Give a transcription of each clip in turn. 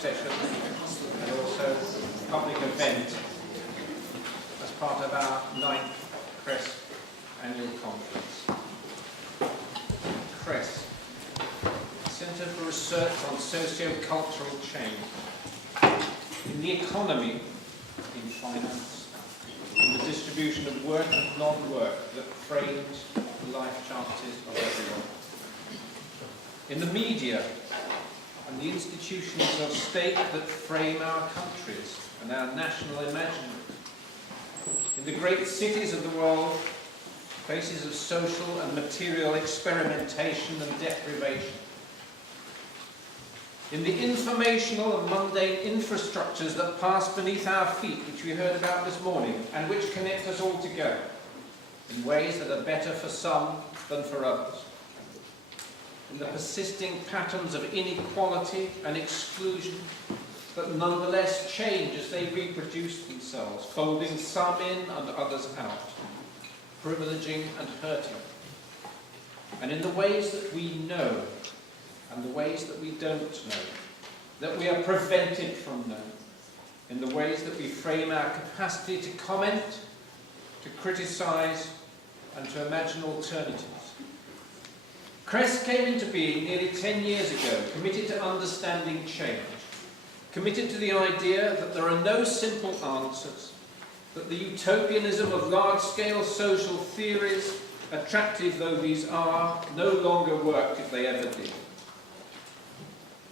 session and also a public event as part of our 9th CRESC annual conference. CRESC, Centre for Research on Socio-Cultural Change. In the economy, in finance, in the distribution of work and non-work that frames the life chances of everyone. In the media and the institutions of state that frame our countries and our national imaginary. In the great cities of the world, places of social and material experimentation and deprivation. In the informational and mundane infrastructures that pass beneath our feet, which we heard about this morning, and which connect us all together in ways that are better for some than for others. In the persisting patterns of inequality and exclusion that nonetheless change as they reproduce themselves, folding some in and others out, privileging and hurting. And in the ways that we know and the ways that we don't know, that we are prevented from knowing, in the ways that we frame our capacity to comment, to criticise, and to imagine alternatives. CRESC came into being nearly 10 years ago, committed to understanding change, committed to the idea that there are no simple answers, that the utopianism of large-scale social theories, attractive though these are, no longer work if they ever did.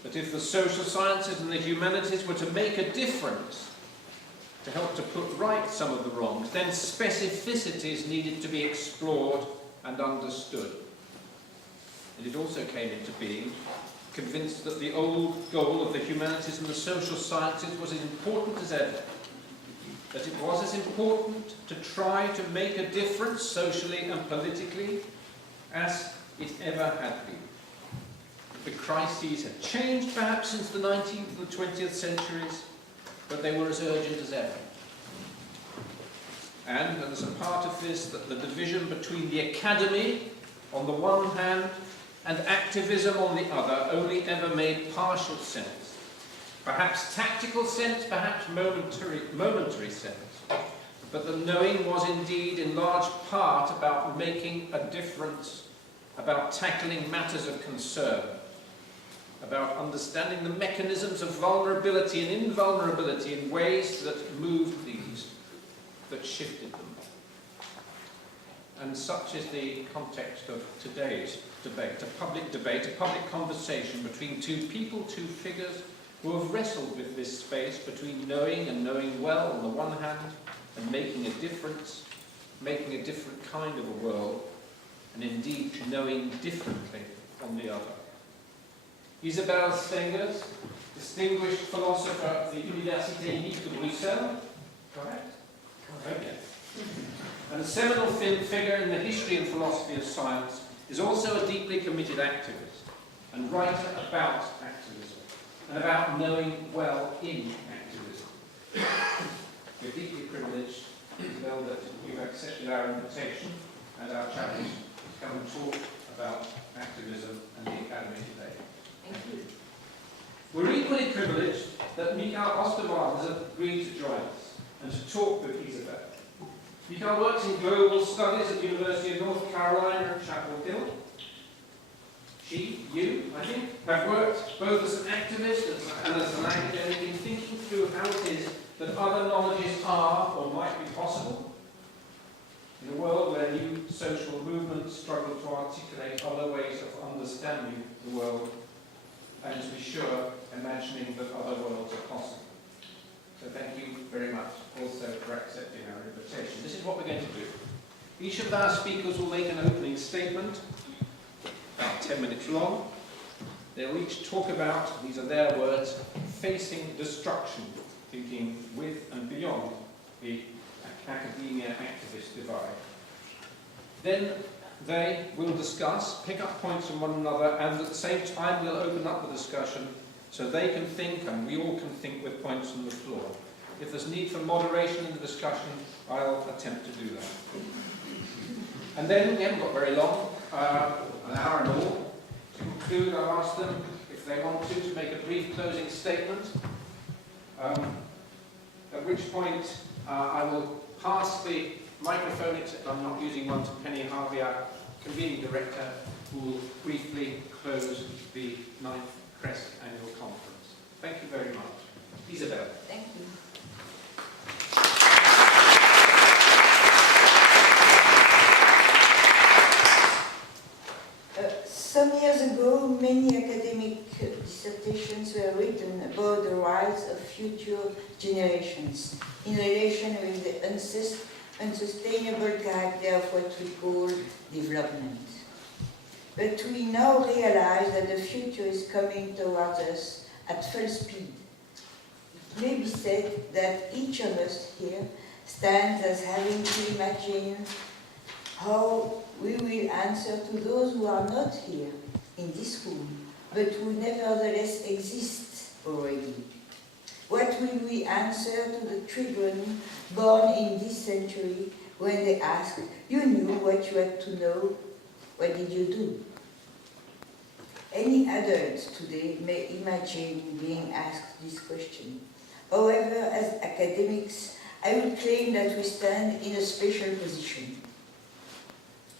That if the social sciences and the humanities were to make a difference, to help to put right some of the wrongs, then specificities needed to be explored and understood. And it also came into being, convinced that the old goal of the humanities and the social sciences was as important as ever. That it was as important to try to make a difference socially and politically as it ever had been. The crises had changed perhaps since the 19th and the 20th centuries, but they were as urgent as ever. And as a part of this, that the division between the academy on the one hand and activism on the other only ever made partial sense. Perhaps tactical sense, perhaps momentary sense. But the knowing was indeed in large part about making a difference, about tackling matters of concern, about understanding the mechanisms of vulnerability and invulnerability in ways that moved these, that shifted them. And such is the context of today's debate, a public conversation between two people, two figures, who have wrestled with this space between knowing and knowing well on the one hand, and making a difference, making a different kind of a world, and indeed knowing differently on the other. Isabelle Stengers, distinguished philosopher of the Universite Libre, Bruxelles, correct? Okay. And a seminal figure in the history and philosophy of science, is also a deeply committed activist and writer about activism and about knowing well in activism. We're deeply privileged, Isabelle, that you've accepted our invitation and our challenge to come and talk about activism and the Academy today. Thank you. We're equally privileged that Michal Osterweil has agreed to join us and to talk with Isabelle. Michal works in global studies at the University of North Carolina at Chapel Hill. You, I think, have worked both as an activist and as an academic in thinking through how it is that other knowledges are or might be possible in a world where new social movements struggle to articulate other ways of understanding the world and, to be sure, imagining that other worlds are possible. So thank you very much also for accepting our invitation. This is what we're going to do. Each of our speakers will make an opening statement, about 10 minutes long. They'll each talk about, these are their words, facing destruction, thinking with and beyond the academia-activist divide. Then they will discuss, pick up points from one another, and at the same time we'll open up the discussion so they can think and we all can think with points on the floor. If there's need for moderation in the discussion, I'll attempt to do that. And then, we haven't got very long, an hour and more. To conclude, I'll ask them if they want to make a brief closing statement, at which point I will pass the microphone, except I'm not using one, to Penny Harvey, our convening director, who will briefly close the 9th CRESC annual conference. Thank you very much. Isabelle. Thank you. Some years ago, many academic dissertations were written about the rise of future generations in relation with the unsustainable character of what we call development. But we now realize that the future is coming towards us at full speed. It may be said that each of us here stands as having to imagine how we will answer to those who are not here in this room, but who nevertheless exist already. What will we answer to the children born in this century when they ask, "You knew what you had to know, what did you do?" Any adult today may imagine being asked this question. However, as academics, I would claim that we stand in a special position.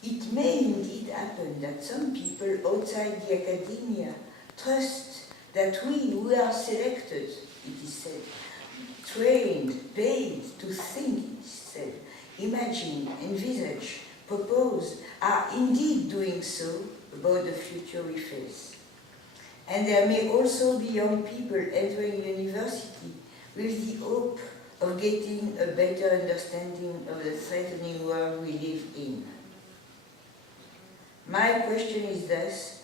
It may indeed happen that some people outside the academia trust that we who are selected, it is said, trained, paid to think, it is said, imagine, envisage, propose, are indeed doing so about the future we face. And there may also be young people entering university with the hope of getting a better understanding of the threatening world we live in. My question is thus,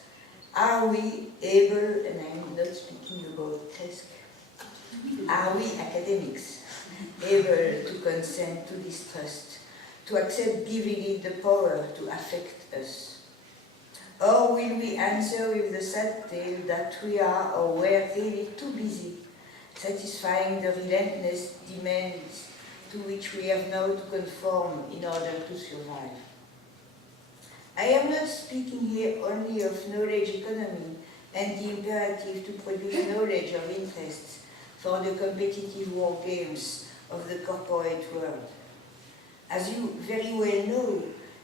are we able, and I'm not speaking about CRESC, are we academics able to consent to this trust, to accept giving it the power to affect us? Or will we answer with the sad tale that we are or were really too busy satisfying the relentless demands to which we have now to conform in order to survive? I am not speaking here only of knowledge economy and the imperative to produce knowledge of interests for the competitive war games of the corporate world. As you very well know,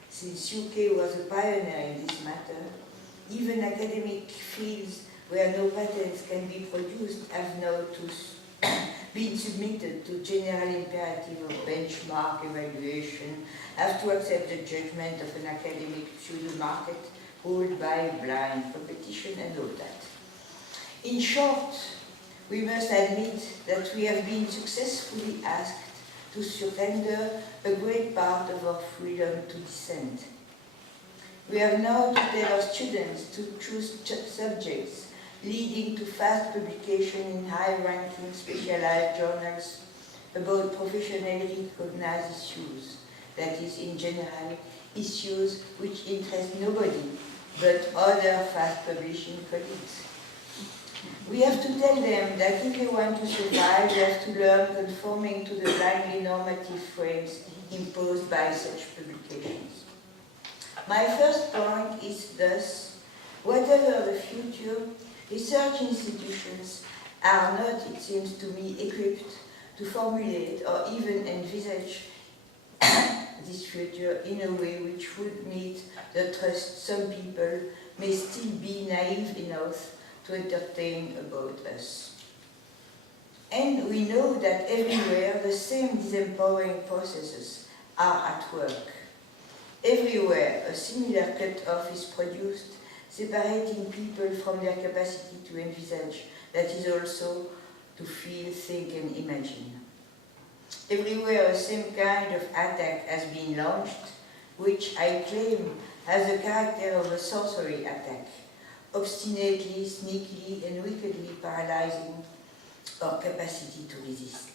since UK was a pioneer in this matter, even academic fields where no patents can be produced have now been submitted to general imperative of benchmark evaluation, have to accept the judgment of an academic pseudo-market ruled by blind competition and all that. In short, we must admit that we have been successfully asked to surrender a great part of our freedom to dissent. We have now to tell our students to choose subjects leading to fast publication in high-ranking specialized journals about professionally recognized issues, that is, in general, issues which interest nobody but other fast publishing colleagues. We have to tell them that if they want to survive, they have to learn conforming to the blindly normative frames imposed by such publications. My first point is thus, whatever the future, research institutions are not, it seems to me, equipped to formulate or even envisage this future in a way which would meet the trust some people may still be naive enough to entertain about us. And we know that everywhere the same disempowering processes are at work. Everywhere a similar cut-off is produced, separating people from their capacity to envisage, that is also to feel, think and imagine. Everywhere a same kind of attack has been launched, which I claim has the character of a sorcery attack, obstinately, sneakily and wickedly paralyzing our capacity to resist.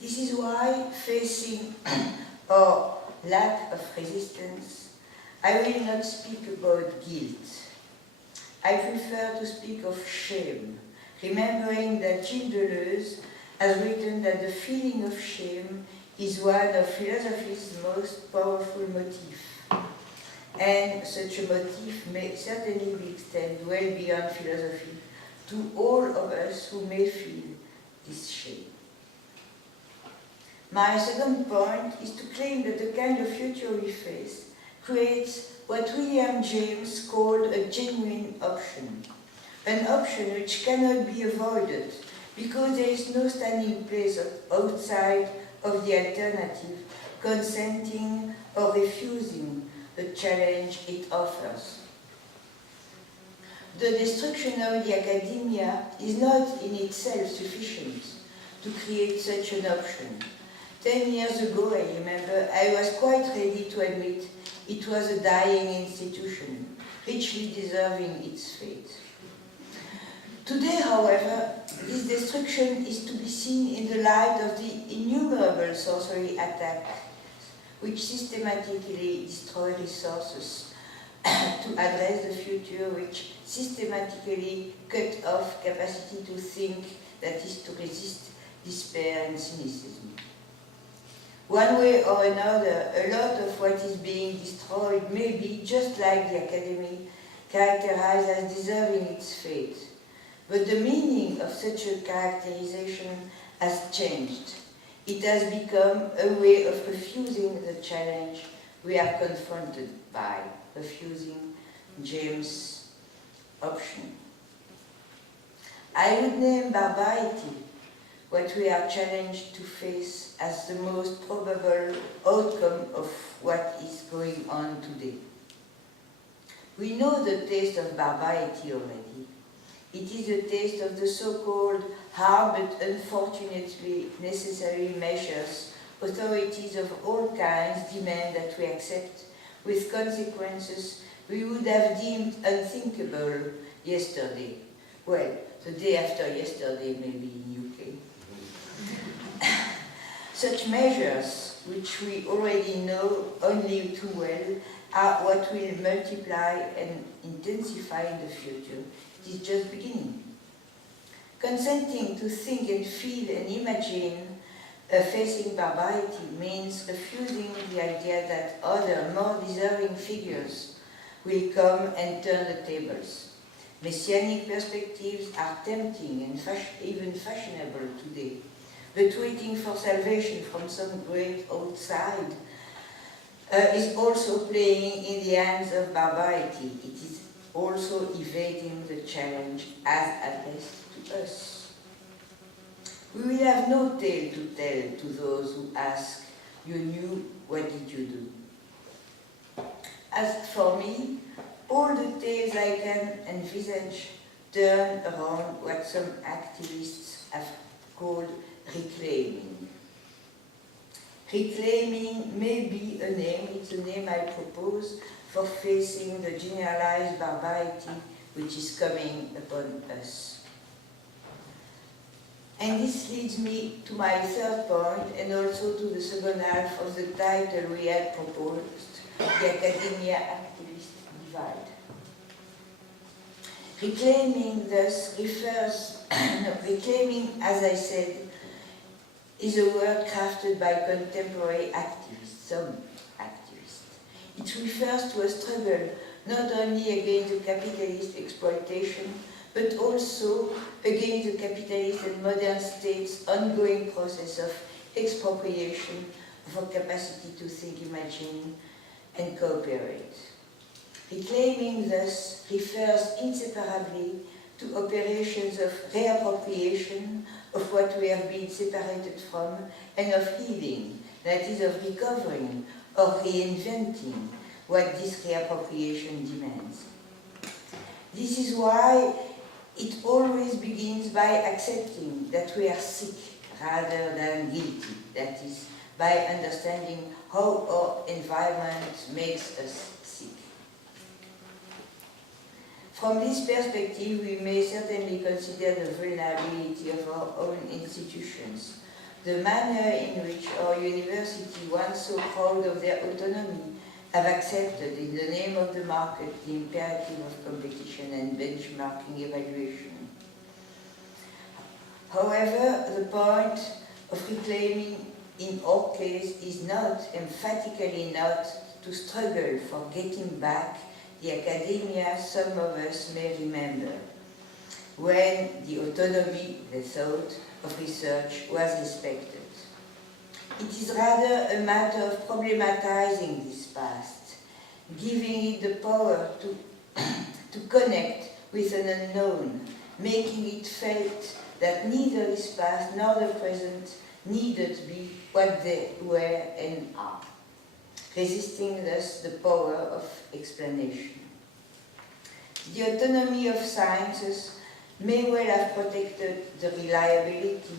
This is why, facing our lack of resistance, I will not speak about guilt. I prefer to speak of shame, remembering that Gilles Deleuze has written that the feeling of shame is one of philosophy's most powerful motifs. and such a motif may certainly be extended well beyond philosophy to all of us who may feel this shame. My second point is to claim that the kind of future we face creates what William James called a genuine option, an option which cannot be avoided because there is no standing place outside of the alternative, consenting or refusing the challenge it offers. The destruction of the academia is not in itself sufficient to create such an option. 10 years ago, I remember, I was quite ready to admit it was a dying institution, richly deserving its fate. Today, however, this destruction is to be seen in the light of the innumerable sorcery attacks which systematically destroy resources to address the future, which systematically cut off capacity to think, that is to resist despair and cynicism. One way or another, a lot of what is being destroyed may be, just like the academy, characterized as deserving its fate. But the meaning of such a characterization has changed. It has become a way of refusing the challenge we are confronted by, refusing James' option. I would name barbarity what we are challenged to face as the most probable outcome of what is going on today. We know the taste of barbarity already. It is the taste of the so-called hard but unfortunately necessary measures authorities of all kinds demand that we accept, with consequences we would have deemed unthinkable yesterday. Well, the day after yesterday, maybe in UK. Such measures, which we already know only too well, are what will multiply and intensify in the future. It is just beginning. Consenting to think and feel and imagine facing barbarity means refusing the idea that other, more deserving figures will come and turn the tables. Messianic perspectives are tempting and even fashionable today, but waiting for salvation from some great outside is also playing in the hands of barbarity. It is also evading the challenge as addressed to us. We will have no tale to tell to those who ask, "You knew, what did you do?" As for me, all the tales I can envisage turn around what some activists have called reclaiming. Reclaiming may be a name, it's a name I propose for facing the generalized barbarity which is coming upon us. And this leads me to my third point and also to the second half of the title we had proposed, the Academia Activist Divide. Reclaiming thus refers, reclaiming, as I said, is a word crafted by contemporary activists, some activists. It refers to a struggle not only against the capitalist exploitation, but also against the capitalist and modern state's ongoing process of expropriation of our capacity to think, imagine, and cooperate. Reclaiming thus refers inseparably to operations of reappropriation of what we have been separated from, and of healing, that is, of recovering or reinventing what this reappropriation demands. This is why it always begins by accepting that we are sick rather than guilty, that is, by understanding how our environment makes us sick. From this perspective, we may certainly consider the vulnerability of our own institutions, the manner in which our university, once so proud of their autonomy, have accepted, in the name of the market, the imperative of competition and benchmarking evaluation. However, the point of reclaiming in our case is not, emphatically not, to struggle for getting back the academia some of us may remember, when the autonomy, they thought, of research was respected. It is rather a matter of problematizing this past, giving it the power to connect with an unknown, making it felt that neither this past nor the present needed to be what they were and are, resisting thus the power of explanation. The autonomy of sciences may well have protected the reliability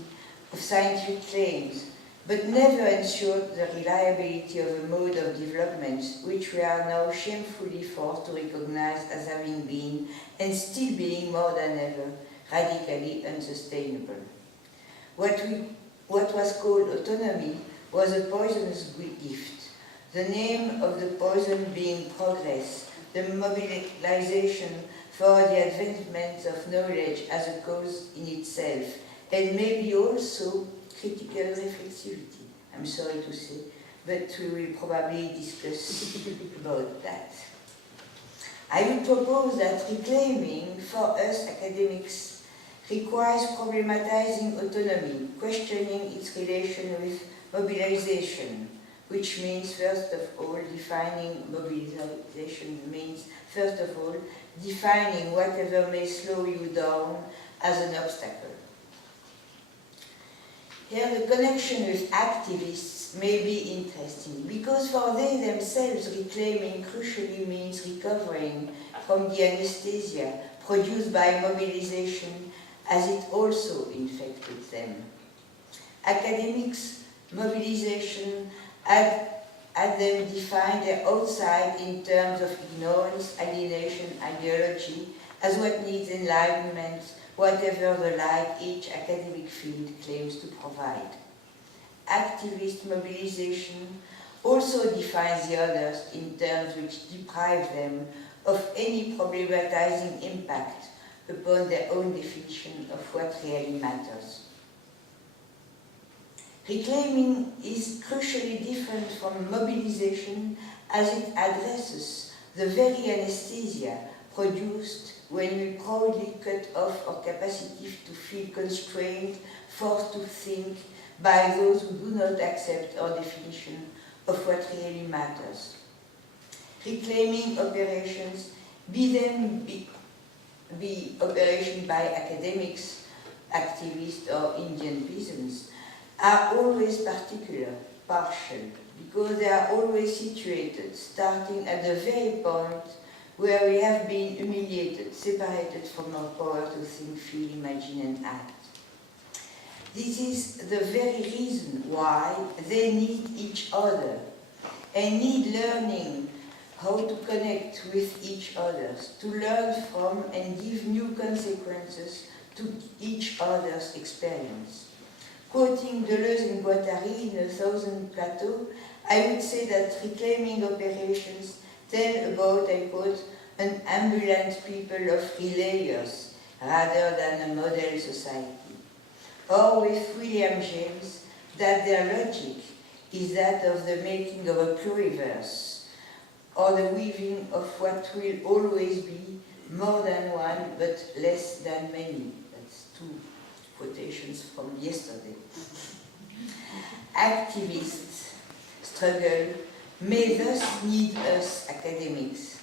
of scientific claims, but never ensured the reliability of a mode of development which we are now shamefully forced to recognize as having been, and still being more than ever, radically unsustainable. What was called autonomy was a poisonous gift, the name of the poison being progress, the mobilization for the advancement of knowledge as a cause in itself, and maybe also critical reflexivity, I'm sorry to say, but we will probably discuss about that. I would propose that reclaiming for us academics requires problematizing autonomy, questioning its relation with mobilization, which means, first of all, defining mobilization means, first of all, defining whatever may slow you down as an obstacle. Here the connection with activists may be interesting, because for they themselves reclaiming crucially means recovering from the anesthesia produced by mobilization, as it also infected them. Academics' mobilization had them define their outside in terms of ignorance, alienation, ideology, as what needs enlightenment, whatever the like each academic field claims to provide. Activist mobilization also defines the others in terms which deprive them of any problematizing impact upon their own definition of what really matters. Reclaiming is crucially different from mobilization, as it addresses the very anesthesia produced when we proudly cut off our capacity to feel constrained, forced to think by those who do not accept our definition of what really matters. Reclaiming operations, be operations by academics, activists, or Indian peasants, are always particular, partial, because they are always situated, starting at the very point where we have been humiliated, separated from our power to think, feel, imagine, and act. This is the very reason why they need each other, and need learning how to connect with each other, to learn from and give new consequences to each other's experience. Quoting Deleuze and Guattari in A Thousand Plateaux, I would say that reclaiming operations tell about, I quote, an ambulant people of relayers rather than a model society. Or with William James, that their logic is that of the making of a pluriverse, or the weaving of what will always be more than one but less than many. That's two quotations from yesterday. Activists struggle may thus need us academics,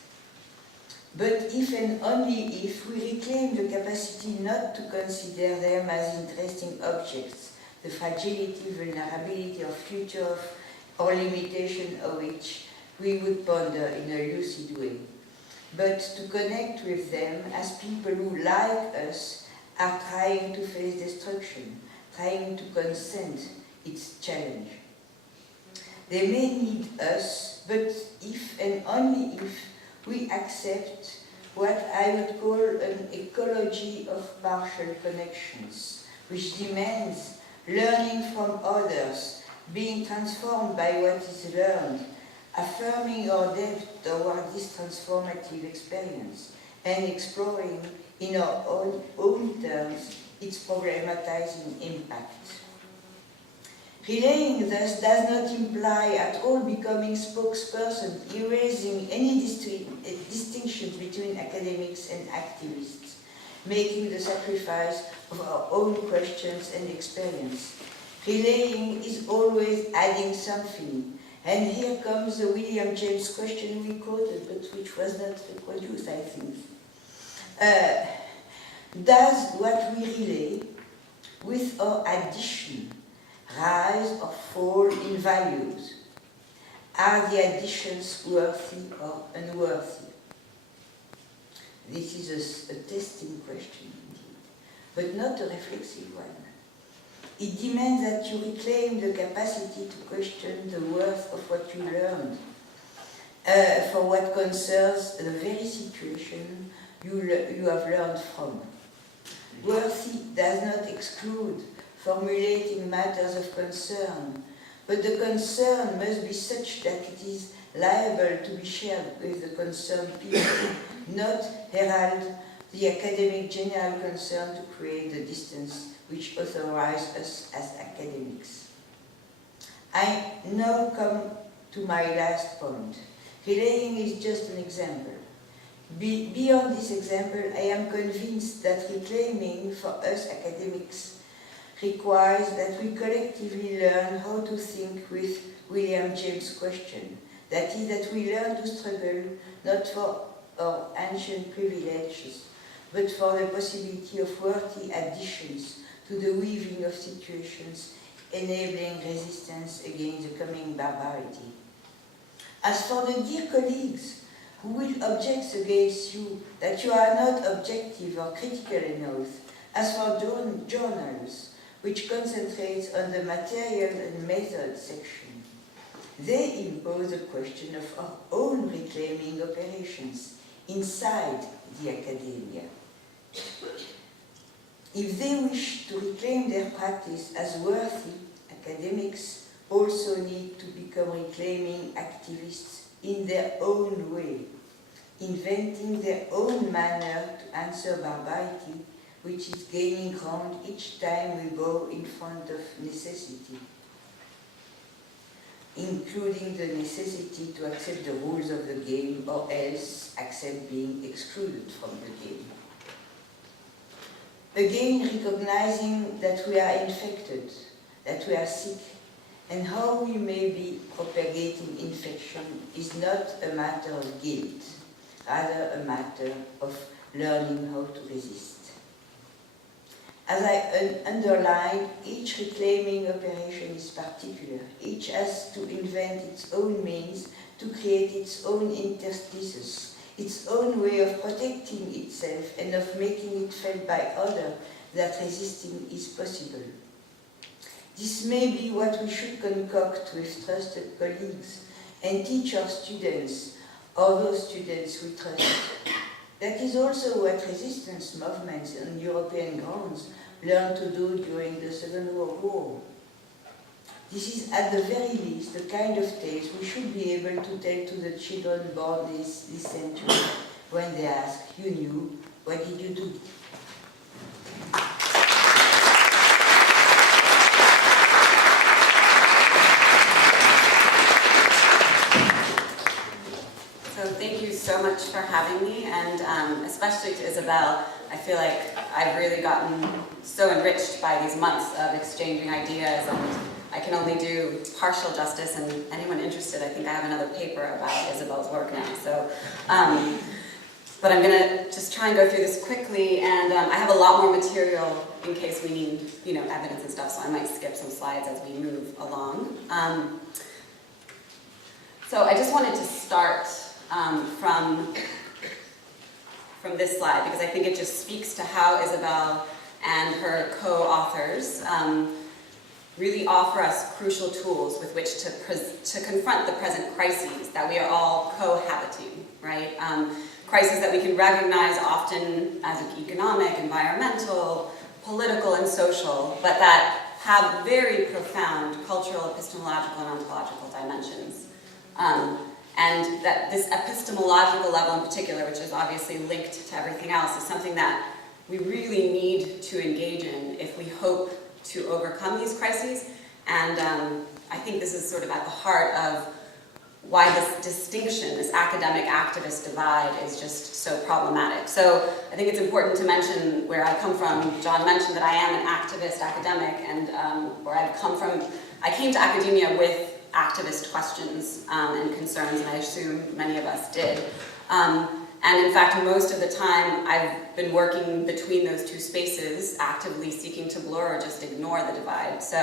but if and only if we reclaim the capacity not to consider them as interesting objects, the fragility, vulnerability, or future or limitation of which we would ponder in a lucid way, but to connect with them as people who, like us, are trying to face destruction, trying to consent its challenge. They may need us, but if and only if we accept what I would call an ecology of partial connections, which demands learning from others, being transformed by what is learned, affirming our depth toward this transformative experience, and exploring in our own terms its problematizing impact. Relaying thus does not imply at all becoming spokesperson, erasing any distinctions between academics and activists, making the sacrifice of our own questions and experience. Relaying is always adding something, and here comes the William James question we quoted, but which was not reproduced, I think. Does what we relay, with our addition, rise or fall in values? Are the additions worthy or unworthy? This is a testing question indeed, but not a reflexive one. It demands that you reclaim the capacity to question the worth of what you learned, for what concerns the very situation you have learned from. Worthy does not exclude formulating matters of concern, but the concern must be such that it is liable to be shared with the concerned people, not herald the academic general concern to create the distance which authorizes us as academics. I now come to my last point. Relaying is just an example. Beyond this example, I am convinced that reclaiming for us academics requires that we collectively learn how to think with William James' question. That is, that we learn to struggle not for our ancient privileges, but for the possibility of worthy additions to the weaving of situations enabling resistance against the coming barbarity. As for the dear colleagues who will object against you that you are not objective or critical enough, as for journals, which concentrates on the material and method section, they impose a question of our own reclaiming operations inside the academia. If they wish to reclaim their practice as worthy, academics also need to become reclaiming activists in their own way, inventing their own manner to answer barbarity, which is gaining ground each time we bow in front of necessity, including the necessity to accept the rules of the game or else accept being excluded from the game. Again, recognizing that we are infected, that we are sick, and how we may be propagating infection is not a matter of guilt, rather a matter of learning how to resist. As I underlined, each reclaiming operation is particular. Each has to invent its own means to create its own interstices, its own way of protecting itself and of making it felt by others that resisting is possible. This may be what we should concoct with trusted colleagues and teach our students, or those students we trust. That is also what resistance movements on European grounds learned to do during the Second World War. This is at the very least the kind of tales we should be able to tell to the children born this century when they ask, "You knew, what did you do?" So thank you so much for having me, and especially to Isabelle. I feel like I've really gotten so enriched by these months of exchanging ideas, and I can only do partial justice, and anyone interested, I think I have another paper about Isabelle's work now. So, but I'm gonna just try and go through this quickly, and I have a lot more material in case we need, evidence and stuff, so I might skip some slides as we move along. So I just wanted to start from this slide, because I think it just speaks to how Isabelle and her co-authors really offer us crucial tools with which to confront the present crises that we are all cohabiting, right? Crises that we can recognize often as economic, environmental, political, and social, but that have very profound cultural, epistemological, and ontological dimensions. And that this epistemological level in particular, which is obviously linked to everything else, is something that we really need to engage in if we hope to overcome these crises And I think this is sort of at the heart of why this distinction, this academic-activist divide, is just so problematic. So I think it's important to mention where I come from. John mentioned that I am an activist academic, and where I've come from, I came to academia with activist questions and concerns, and I assume many of us did. And in fact, most of the time, I've been working between those two spaces, actively seeking to blur or just ignore the divide. So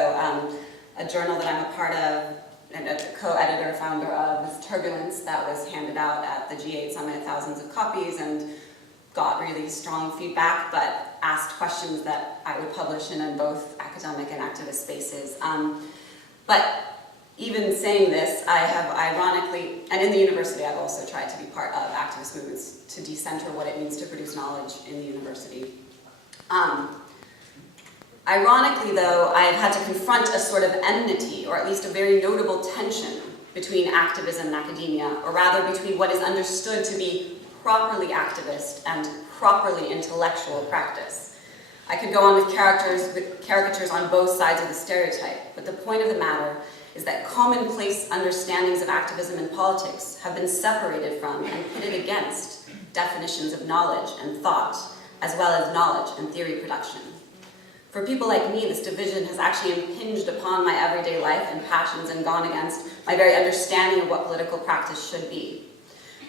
a journal that I'm a part of, and a co-editor, founder of, is Turbulence, that was handed out at the G8 Summit, thousands of copies, and got really strong feedback, but asked questions that I would publish in both academic and activist spaces. But even saying this, I have ironically, and in the university I've also tried to be part of activist movements to decenter what it means to produce knowledge in the university. Ironically though, I have had to confront a sort of enmity, or at least a very notable tension, between activism and academia, or rather between what is understood to be properly activist and properly intellectual practice. I could go on with caricatures on both sides of the stereotype, but the point of the matter is that commonplace understandings of activism and politics have been separated from and pitted against definitions of knowledge and thought, as well as knowledge and theory production. For people like me, this division has actually impinged upon my everyday life and passions and gone against my very understanding of what political practice should be.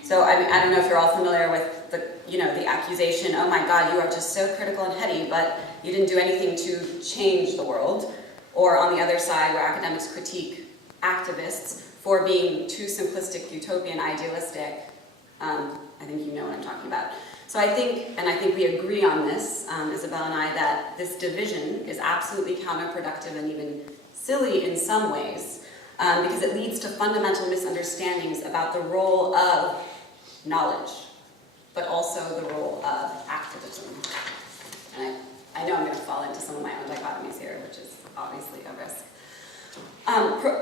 So I don't know if you're all familiar with the accusation, oh my God, you are just so critical and heady, but you didn't do anything to change the world. Or on the other side, where academics critique activists for being too simplistic, utopian, idealistic. I think you know what I'm talking about. So I think we agree on this, Isabelle and I, that this division is absolutely counterproductive and even silly in some ways, because it leads to fundamental misunderstandings about the role of knowledge, but also the role of activism. And I know I'm going to fall into some of my own dichotomies here, which is obviously a risk.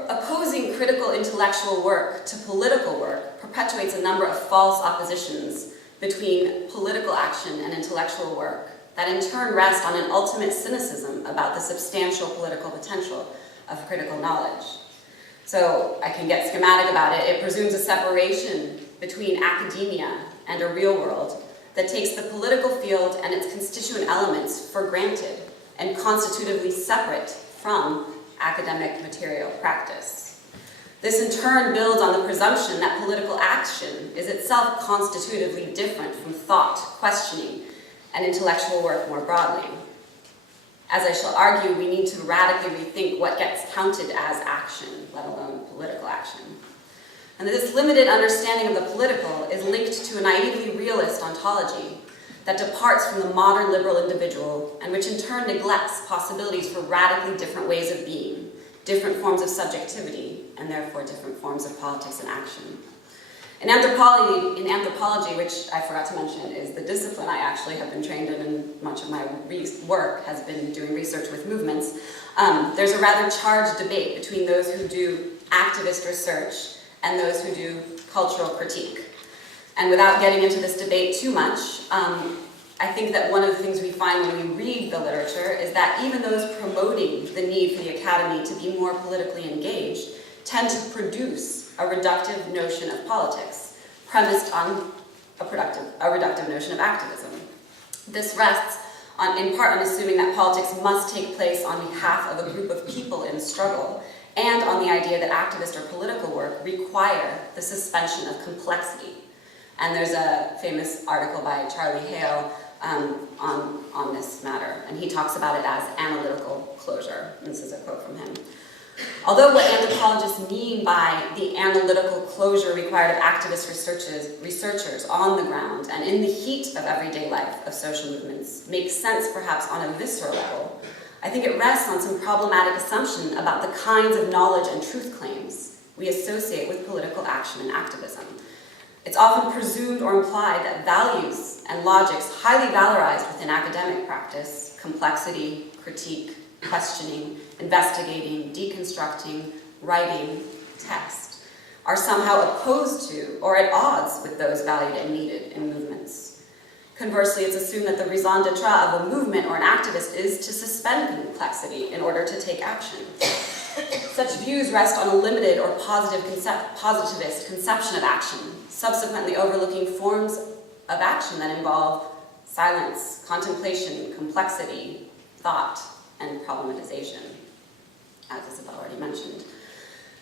Opposing critical intellectual work to political work perpetuates a number of false oppositions between political action and intellectual work that in turn rest on an ultimate cynicism about the substantial political potential of critical knowledge. So I can get schematic about it. It presumes a separation between academia and a real world that takes the political field and its constituent elements for granted and constitutively separate from academic material practice. This in turn builds on the presumption that political action is itself constitutively different from thought, questioning, and intellectual work more broadly. As I shall argue, we need to radically rethink what gets counted as action, let alone political action. And this limited understanding of the political is linked to a naively realist ontology that departs from the modern liberal individual and which in turn neglects possibilities for radically different ways of being, different forms of subjectivity, and therefore different forms of politics and action. In anthropology, which I forgot to mention is the discipline I actually have been trained in, and much of my work has been doing research with movements, there's a rather charged debate between those who do activist research and those who do cultural critique. And without getting into this debate too much, I think that one of the things we find when we read the literature is that even those promoting the need for the academy to be more politically engaged tend to produce a reductive notion of politics, premised on a reductive notion of activism. This rests in part on assuming that politics must take place on behalf of a group of people in struggle, and on the idea that activist or political work require the suspension of complexity. And there's a famous article by Charlie Hale on this matter, and he talks about it as analytical closure. And this is a quote from him. Although what anthropologists mean by the analytical closure required of activist researchers on the ground and in the heat of everyday life of social movements makes sense perhaps on a visceral level, I think it rests on some problematic assumption about the kinds of knowledge and truth claims we associate with political action and activism. It's often presumed or implied that values and logics highly valorized within academic practice, complexity, critique, questioning, investigating, deconstructing, writing, text, are somehow opposed to or at odds with those valued and needed in movements. Conversely, it's assumed that the raison d'etre of a movement or an activist is to suspend complexity in order to take action. Such views rest on a limited or positivist conception of action, subsequently overlooking forms of action that involve silence, contemplation, complexity, thought, and problematization, as Isabelle already mentioned.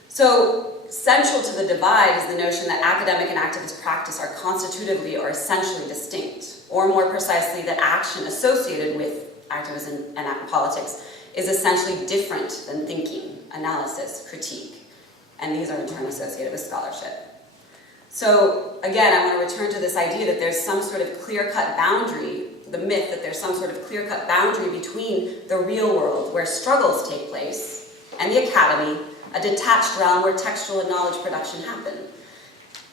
So, central to the divide is the notion that academic and activist practice are constitutively or essentially distinct, or more precisely, that action associated with activism and politics is essentially different than thinking, analysis, critique, and these are in turn associated with scholarship. So, again, I want to return to this idea that there's some sort of clear-cut boundary, the myth that there's some sort of clear-cut boundary between the real world, where struggles take place, and the academy, a detached realm where textual and knowledge production happen.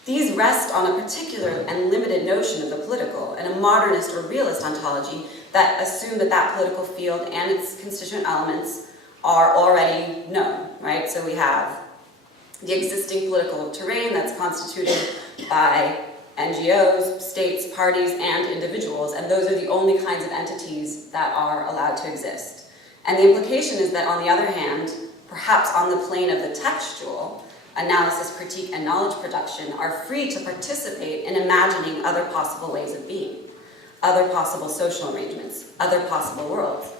These rest on a particular and limited notion of the political, and a modernist or realist ontology that assume that that political field and its constituent elements are already known, right? So we have the existing political terrain that's constituted by NGOs, states, parties, and individuals, and those are the only kinds of entities that are allowed to exist. And the implication is that, on the other hand, perhaps on the plane of the textual, analysis, critique, and knowledge production are free to participate in imagining other possible ways of being, other possible social arrangements, other possible worlds.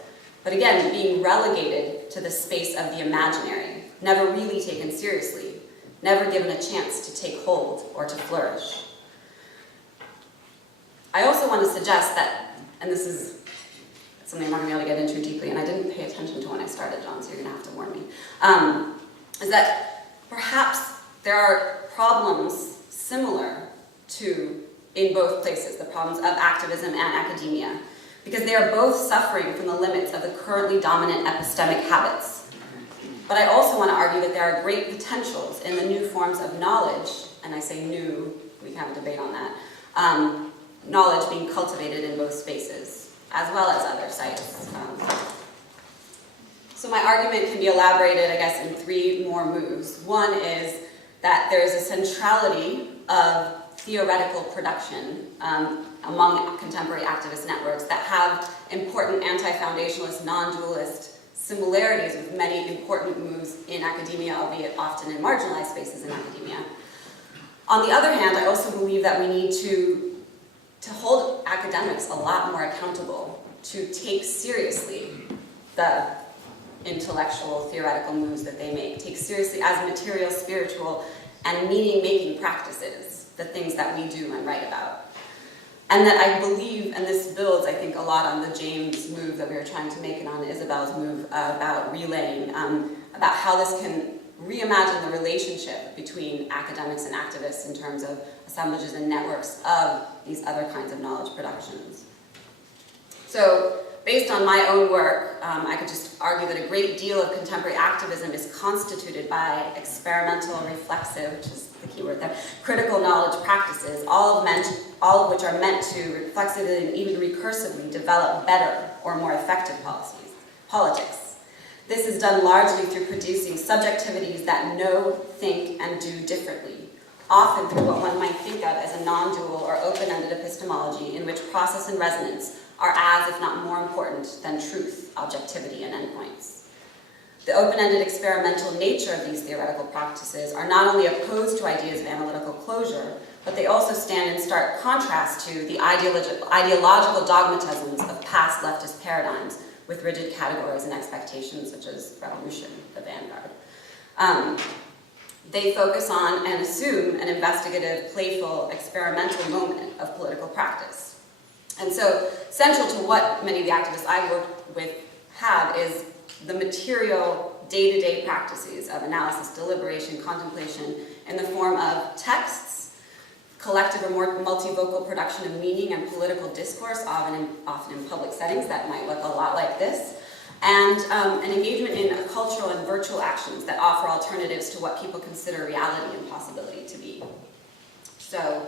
But again, being relegated to the space of the imaginary, never really taken seriously, never given a chance to take hold or to flourish. I also want to suggest that, and this is something I'm not going to be able to get into deeply, and I didn't pay attention to when I started, John, so you're going to have to warn me, is that perhaps there are problems similar to, in both places, the problems of activism and academia, because they are both suffering from the limits of the currently dominant epistemic habits. But I also want to argue that there are great potentials in the new forms of knowledge, and I say new, we can have a debate on that, knowledge being cultivated in both spaces, as well as other sites. So my argument can be elaborated, I guess, in three more moves. One is that there is a centrality of theoretical production among contemporary activist networks that have important anti-foundationalist, non-dualist similarities with many important moves in academia, albeit often in marginalized spaces in academia. On the other hand, I also believe that we need to hold academics a lot more accountable to take seriously the intellectual, theoretical moves that they make, take seriously as material, spiritual, and meaning-making practices, the things that we do and write about. And that I believe, and this builds, I think, a lot on the James move that we were trying to make and on Isabelle's move about relaying, about how this can reimagine the relationship between academics and activists in terms of assemblages and networks of these other kinds of knowledge productions. So, based on my own work, I could just argue that a great deal of contemporary activism is constituted by experimental, reflexive, which is the key word there, critical knowledge practices, all of which are meant to reflexively and even recursively develop better or more effective politics. This is done largely through producing subjectivities that know, think, and do differently, often through what one might think of as a non-dual or open-ended epistemology in which process and resonance are as, if not more important than truth, objectivity, and endpoints. The open-ended experimental nature of these theoretical practices are not only opposed to ideas of analytical closure, but they also stand in stark contrast to the ideological dogmatisms of past leftist paradigms with rigid categories and expectations such as revolution, the vanguard. They focus on and assume an investigative, playful, experimental moment of political practice. And so, central to what many of the activists I work with have is the material, day-to-day practices of analysis, deliberation, contemplation in the form of texts, collective or more multivocal production of meaning and political discourse, often in public settings that might look a lot like this, and an engagement in cultural and virtual actions that offer alternatives to what people consider reality and possibility to be. So,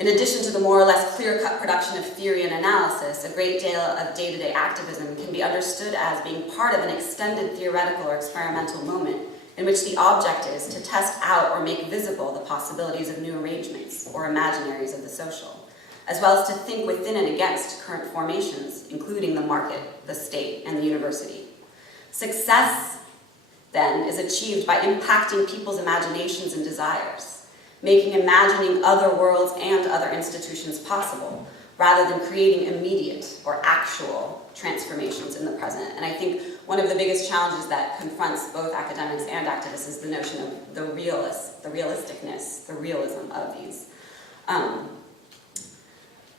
in addition to the more or less clear-cut production of theory and analysis, a great deal of day-to-day activism can be understood as being part of an extended theoretical or experimental moment in which the object is to test out or make visible the possibilities of new arrangements or imaginaries of the social, as well as to think within and against current formations, including the market, the state, and the university. Success then, is achieved by impacting people's imaginations and desires, making imagining other worlds and other institutions possible, rather than creating immediate or actual transformations in the present. And I think one of the biggest challenges that confronts both academics and activists is the notion of the realisticness, the realism of these.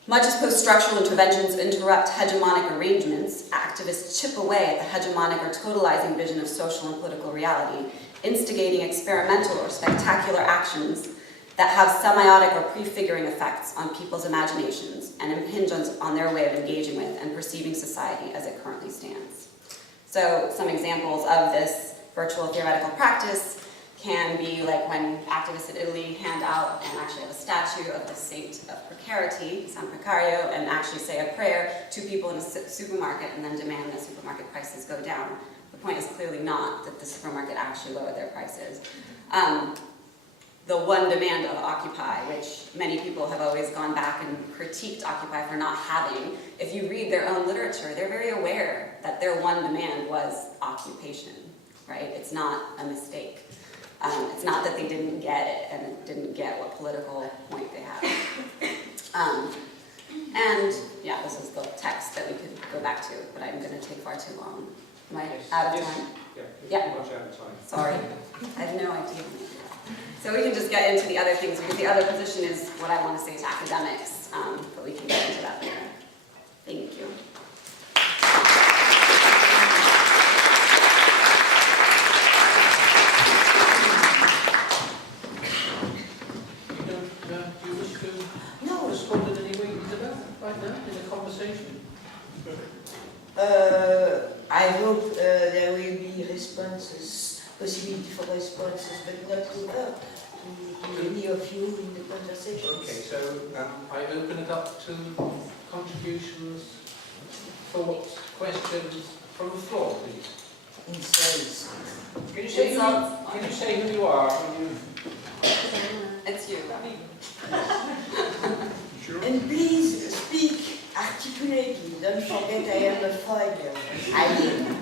Much as post-structural interventions interrupt hegemonic arrangements, activists chip away at the hegemonic or totalizing vision of social and political reality, instigating experimental or spectacular actions that have semiotic or prefiguring effects on people's imaginations and impinge on their way of engaging with and perceiving society as it currently stands. So some examples of this virtual theoretical practice can be like when activists in Italy hand out and actually have a statue of the saint of precarity, San Precario, and actually say a prayer to people in a supermarket and then demand that supermarket prices go down. The point is clearly not that the supermarket actually lowered their prices. The one demand of Occupy, which many people have always gone back and critiqued Occupy for not having, if you read their own literature, they're very aware that their one demand was occupation, right? It's not a mistake. It's not that they didn't get it and didn't get what political point they had. And yeah, this is the text that we could go back to, but I'm going to take far too long. Am I out of time? Yeah, much out of time. Sorry, I have no idea. So we can just get into the other things, because the other position is what I want to say to academics, but we can get into that later. Thank you. Do you wish to respond in any way, Isabelle, right now, in the conversation? I hope there will be responses, possibility for responses, but not to her, to any of you in the conversation. Okay, so I open it up to contributions, thoughts, questions from the floor, please. Insights. Can you say who you are? It's you. Sure. And please speak articulately. Don't forget I am a foreigner. I am.